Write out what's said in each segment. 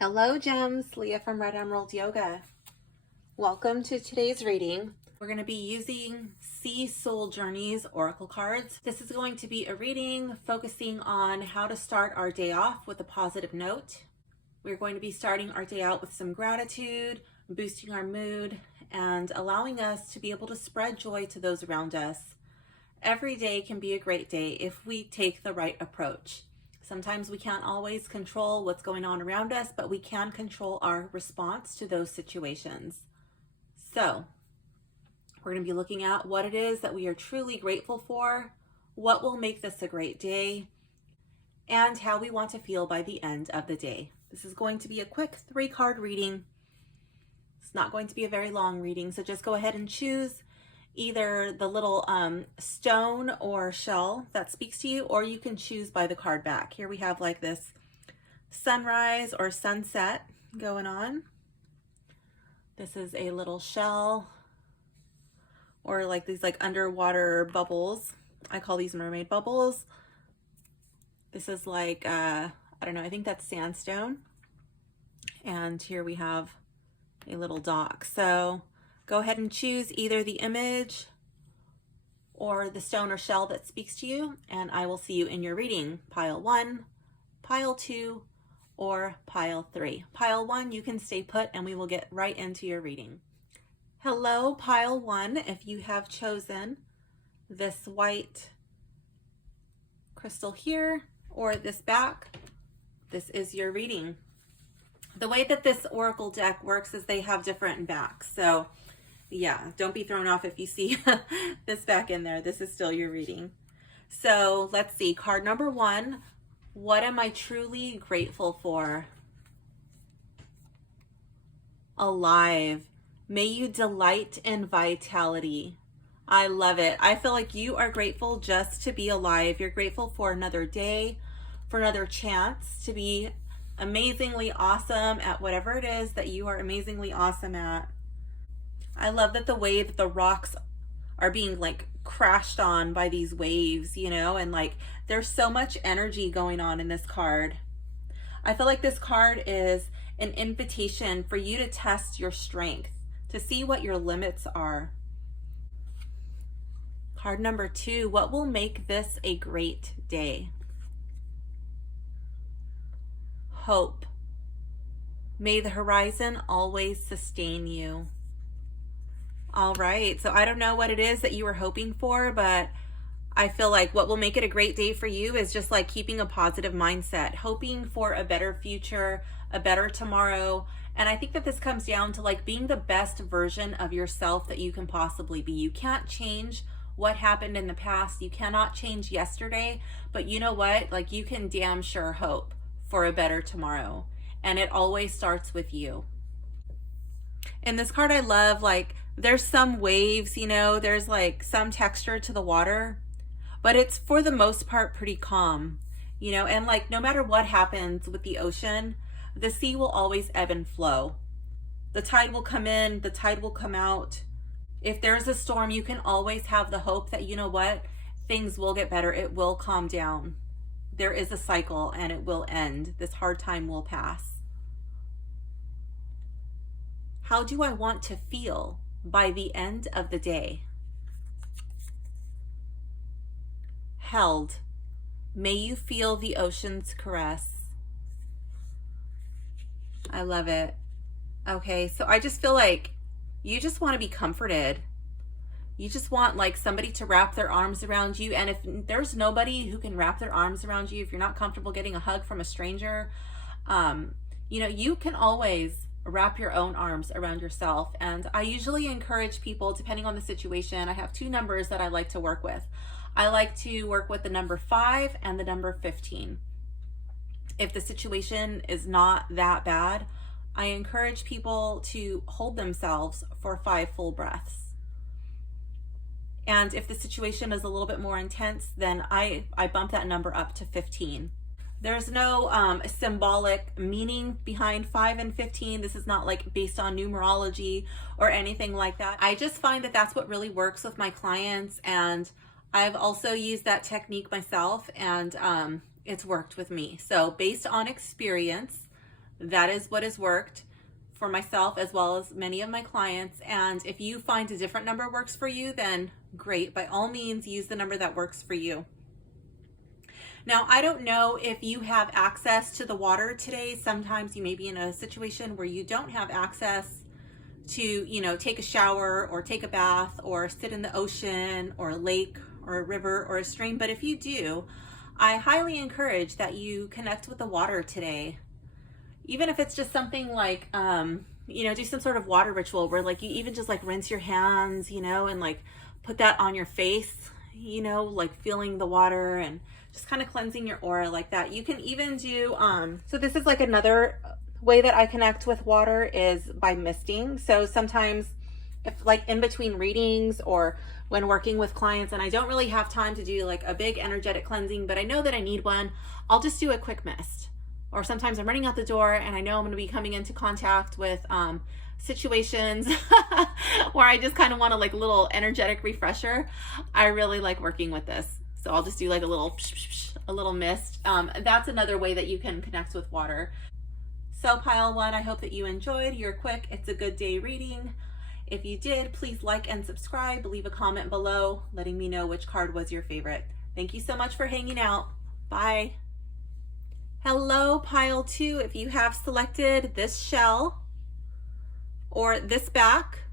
Hello gems, Leah from Red Emerald Yoga. Welcome to today's reading. We're going to be using Sea Soul Journeys Oracle cards. This is going to be a reading focusing on how to start our day off with a positive note. We're going to be starting our day out with some gratitude, boosting our mood, and allowing us to be able to spread joy to those around us. Every day can be a great day if we take the right approach. Sometimes we can't always control what's going on around us, but we can control our response to those situations. So we're going to be looking at what it is that we are truly grateful for, what will make this a great day, and how we want to feel by the end of the day. This is going to be a quick 3-card reading. It's not going to be a very long reading, so just go ahead and choose either the little stone or shell that speaks to you, or you can choose by the card back. Here we have like this sunrise or sunset going on. This is a little shell, or like these like underwater bubbles. I call these mermaid bubbles. This is like, I don't know, I think that's sandstone. And here we have a little dock. So go ahead and choose either the image or the stone or shell that speaks to you, and I will see you in your reading. Pile 1, pile 2, or pile 3. Pile 1, you can stay put and we will get right into your reading. Hello, pile 1. If you have chosen this white crystal here or this back, this is your reading. The way that this oracle deck works is they have different backs. So yeah, don't be thrown off if you see this back in there. This is still your reading. So let's see. Card number 1. What am I truly grateful for? Alive. May you delight in vitality. I love it. I feel like you are grateful just to be alive. You're grateful for another day, for another chance to be amazingly awesome at whatever it is that you are amazingly awesome at. I love that the way that the rocks are being like crashed on by these waves, you know, and like there's so much energy going on in this card. I feel like this card is an invitation for you to test your strength, to see what your limits are. Card number 2, what will make this a great day? Hope. May the horizon always sustain you. All right, so I don't know what it is that you were hoping for, but I feel like what will make it a great day for you is just like keeping a positive mindset, hoping for a better future, a better tomorrow. And I think that this comes down to like being the best version of yourself that you can possibly be. You can't change what happened in the past. You cannot change yesterday, but you know what? Like you can damn sure hope for a better tomorrow. And it always starts with you. In this card, I love like there's some waves, you know, there's like some texture to the water, but it's for the most part pretty calm, you know, and like no matter what happens with the ocean, the sea will always ebb and flow. The tide will come in, the tide will come out. If there's a storm, you can always have the hope that, you know what, things will get better. It will calm down. There is a cycle and it will end. This hard time will pass. How do I want to feel by the end of the day? Held. May you feel the ocean's caress. I love it. Okay, so I just feel like you just want to be comforted. You just want like somebody to wrap their arms around you. And if there's nobody who can wrap their arms around you, if you're not comfortable getting a hug from a stranger, you know, you can always wrap your own arms around yourself. And I usually encourage people, depending on the situation, I have 2 numbers that I like to work with. I like to work with the number 5 and the number 15. If the situation is not that bad, I encourage people to hold themselves for 5 full breaths. And if the situation is a little bit more intense, then I bump that number up to 15. There's no symbolic meaning behind 5 and 15. This is not like based on numerology or anything like that. I just find that that's what really works with my clients. And I've also used that technique myself, and it's worked with me. So based on experience, That is what has worked for myself as well as many of my clients. And if you find a different number works for you, then great. By all means, use the number that works for you. Now, I don't know if you have access to the water today. Sometimes you may be in a situation where you don't have access to, you know, take a shower or take a bath or sit in the ocean or a lake or a river or a stream. But if you do, I highly encourage that you connect with the water today. Even if it's just something like, you know, do some sort of water ritual where like you even just like rinse your hands, you know, and like put that on your face, you know, like feeling the water and just kind of cleansing your aura like that. You can even do, so this is like another way that I connect with water is by misting. So sometimes if like in between readings or when working with clients and I don't really have time to do like a big energetic cleansing, but I know that I need one, I'll just do a quick mist. Or sometimes I'm running out the door and I know I'm going to be coming into contact with situations where I just kind of want a like little energetic refresher. I really like working with this. So I'll just do like a little mist. That's another way that you can connect with water. So pile one, I hope that you enjoyed your quick It's a Good Day reading. If you did, please like and subscribe, leave a comment below letting me know which card was your favorite. Thank you so much for hanging out. Bye. Hello, pile two. If you have selected this shell or this back,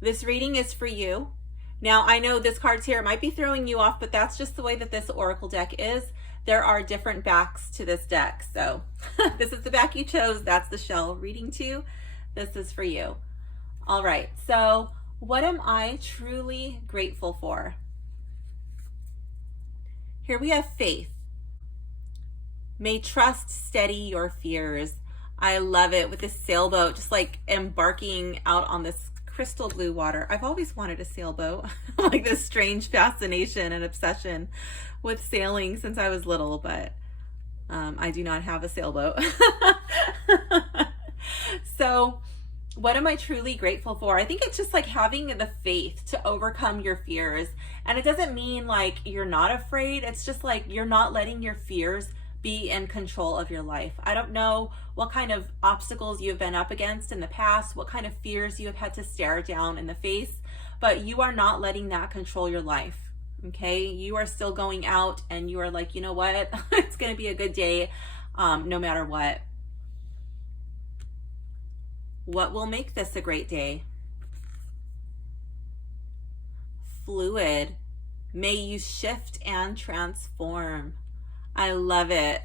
this reading is for you. Now, I know this card's here, it might be throwing you off, but that's just the way that this oracle deck is. There are different backs to this deck. So this is the back you chose. That's the shell reading to. This is for you. All right. So what am I truly grateful for? Here we have faith. May trust steady your fears. I love it with this sailboat, just like embarking out on this crystal blue water. I've always wanted a sailboat, like this strange fascination and obsession with sailing since I was little, but I do not have a sailboat. So what am I truly grateful for? I think it's just like having the faith to overcome your fears. And it doesn't mean like you're not afraid. It's just like you're not letting your fears be in control of your life. I don't know what kind of obstacles you've been up against in the past, what kind of fears you have had to stare down in the face, but you are not letting that control your life. Okay, you are still going out and you are like, you know what, it's going to be a good day no matter what. What will make this a great day? Fluid. May you shift and transform. I love it.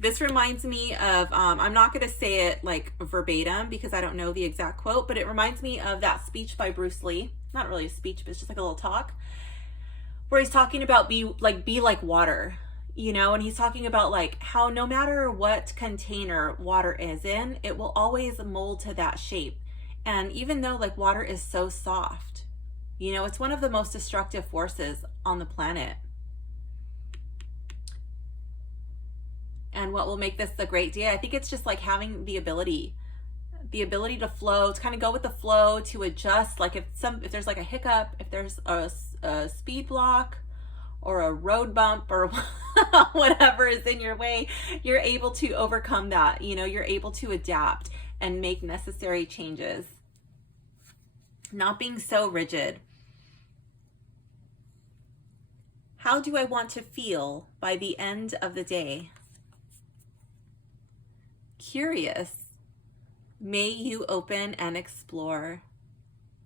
This reminds me of, I'm not going to say it like verbatim because I don't know the exact quote, but it reminds me of that speech by Bruce Lee. Not really a speech, but it's just like a little talk where he's talking about be like water, you know, and he's talking about like how no matter what container water is in, it will always mold to that shape. And even though like water is so soft, you know, it's one of the most destructive forces on the planet. And what will make this a great day? I think it's just like having the ability to flow, to kind of go with the flow, to adjust. Like if there's like a hiccup, if there's a speed block or a road bump or whatever is in your way, you're able to overcome that. You know, you're able to adapt and make necessary changes. Not being so rigid. How do I want to feel by the end of the day? Curious. May you open and explore.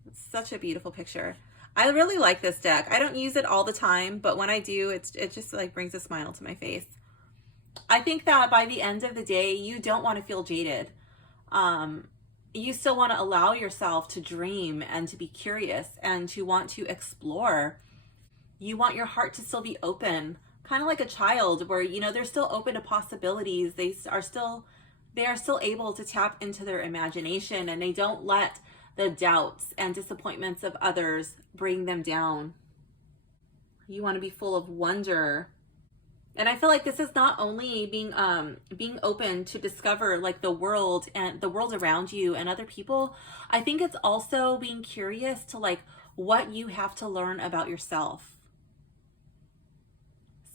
It's such a beautiful picture. I really like this deck. I don't use it all the time, but when I do, it just like brings a smile to my face. I think that by the end of the day, you don't want to feel jaded. You still want to allow yourself to dream and to be curious and to want to explore. You want your heart to still be open, kind of like a child where, you know, they're still open to possibilities. They are still able to tap into their imagination and they don't let the doubts and disappointments of others bring them down. You want to be full of wonder. And I feel like this is not only being open to discover like the world and the world around you and other people. I think it's also being curious to like what you have to learn about yourself.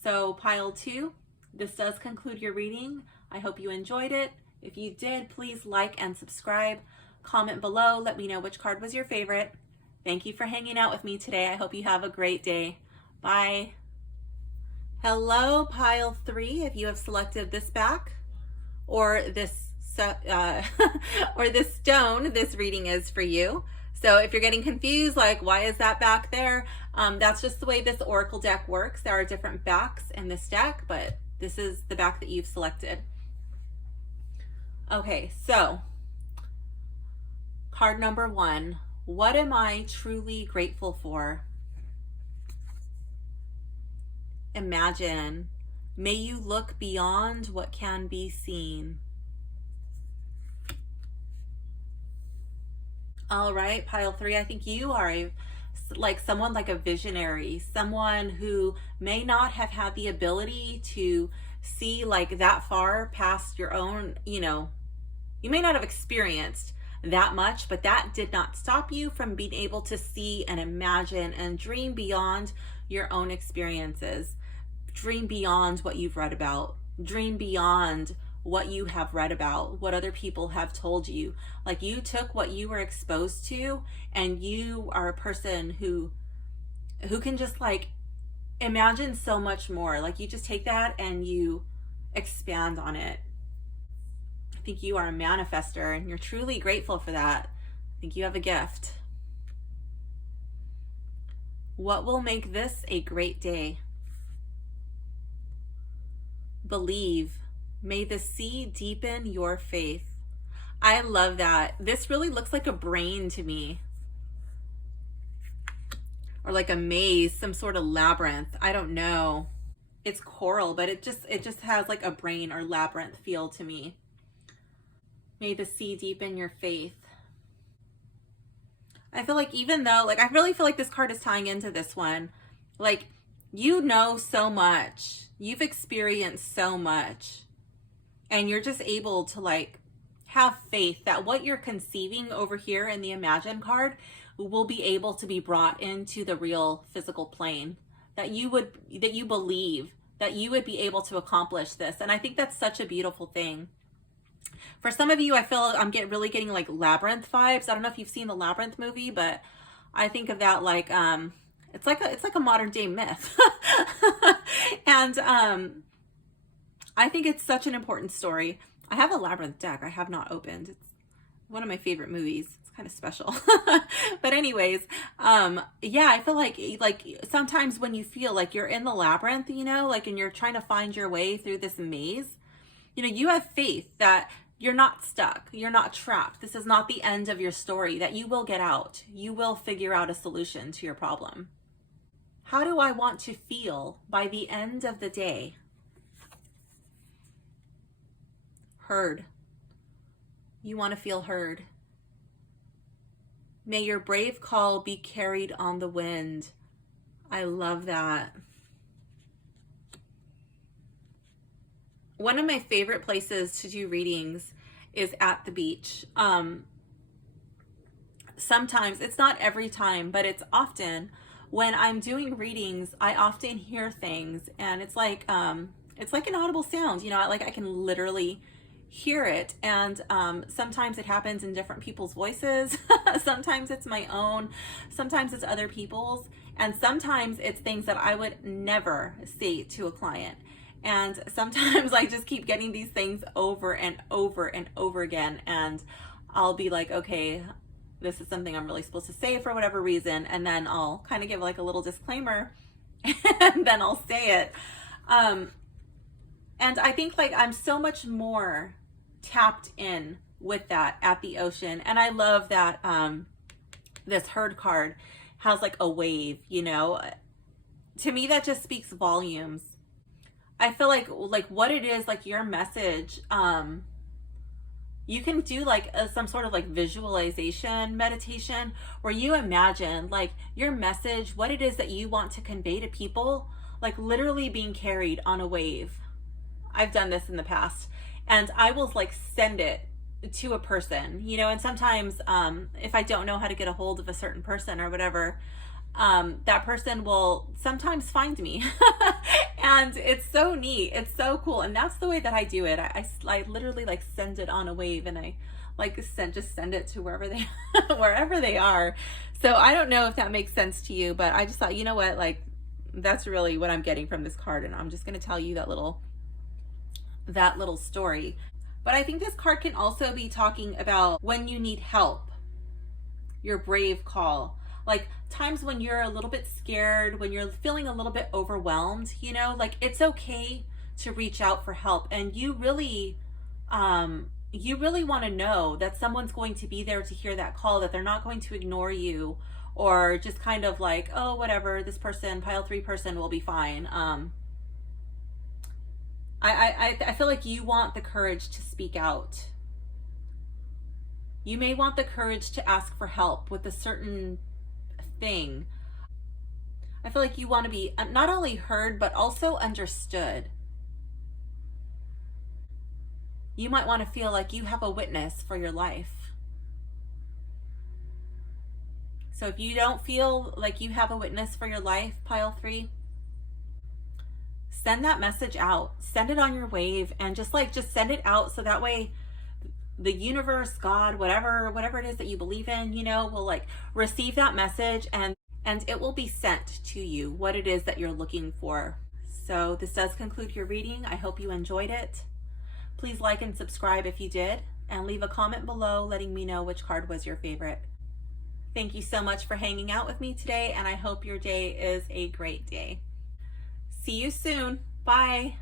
So pile 2, this does conclude your reading. I hope you enjoyed it. If you did, please like and subscribe. Comment below. Let me know which card was your favorite. Thank you for hanging out with me today. I hope you have a great day. Bye. Hello, pile 3. If you have selected this back or this or this stone, this reading is for you. So if you're getting confused, like why is that back there? That's just the way this oracle deck works. There are different backs in this deck, but this is the back that you've selected. Okay, so card number 1. What am I truly grateful for? Imagine. May you look beyond what can be seen. All right, pile 3, I think you are someone like a visionary, someone who may not have had the ability to see like that far past your own, you may not have experienced that much, but that did not stop you from being able to see and imagine and dream beyond your own experiences. Dream beyond what you've read about. Dream beyond what you have read about, what other people have told you. Like you took what you were exposed to, and you are a person who can just like imagine so much more. Like you just take that and you expand on it. I think you are a manifester and you're truly grateful for that. I think you have a gift. What will make this a great day? Believe. May the sea deepen your faith. I love that. This really looks like a brain to me. Or like a maze, some sort of labyrinth. I don't know. It's coral, but it just has like a brain or labyrinth feel to me. May the sea deepen your faith. I feel like even though, like I really feel like this card is tying into this one. Like you know so much. You've experienced so much. And you're just able to like have faith that what you're conceiving over here in the Imagine card will be able to be brought into the real physical plane. That you believe that you would be able to accomplish this. And I think that's such a beautiful thing. For some of you, I feel I'm really getting like Labyrinth vibes. I don't know if you've seen the Labyrinth movie, but I think of that like it's like a modern day myth. And I think it's such an important story. I have a Labyrinth deck I have not opened. It's one of my favorite movies. It's kind of special. But anyways, yeah, I feel like sometimes when you feel like you're in the labyrinth, like, and you're trying to find your way through this maze, you have faith that you're not stuck. You're not trapped. This is not the end of your story, that you will get out. You will figure out a solution to your problem. How do I want to feel by the end of the day? Heard. You want to feel heard. May your brave call be carried on the wind. I love that. One of my favorite places to do readings is at the beach. Sometimes, it's not every time, but it's often when I'm doing readings, I often hear things, and it's like an audible sound, like I can literally hear it. And sometimes it happens in different people's voices. Sometimes it's my own, sometimes it's other people's, and sometimes it's things that I would never say to a client. And sometimes I just keep getting these things over and over and over again, and I'll be like, okay, this is something I'm really supposed to say for whatever reason, and then I'll kind of give like a little disclaimer and then I'll say it. And I think like I'm so much more tapped in with that at the ocean. And I love that this herd card has like a wave, to me that just speaks volumes. I feel like what it is, like your message, you can do like some sort of like visualization meditation where you imagine like your message, what it is that you want to convey to people, like literally being carried on a wave. I've done this in the past, and I will like send it to a person, and sometimes if I don't know how to get a hold of a certain person or whatever, that person will sometimes find me And it's so neat. It's so cool. And that's the way that I do it. I literally like send it on a wave, and I like just send it to wherever they wherever they are. So I don't know if that makes sense to you, but I just thought, you know what, like that's really what I'm getting from this card, and I'm just going to tell you that little story. But I think this card can also be talking about when you need help, your brave call, like times when you're a little bit scared, when you're feeling a little bit overwhelmed, you know, like it's okay to reach out for help. And you really want to know that someone's going to be there to hear that call, that they're not going to ignore you or just kind of like, oh, whatever, this person, pile 3 person will be fine. I feel like you want the courage to speak out. You may want the courage to ask for help with a certain thing. I feel like you want to be not only heard, but also understood. You might want to feel like you have a witness for your life. So if you don't feel like you have a witness for your life, pile 3, send that message out. Send it on your wave, and just send it out, so that way the universe, God, whatever it is that you believe in, you know, will like receive that message, and it will be sent to you what it is that you're looking for. So this does conclude your reading. I hope you enjoyed it. Please like and subscribe if you did, and leave a comment below letting me know which card was your favorite. Thank you so much for hanging out with me today, and I hope your day is a great day. See you soon. Bye.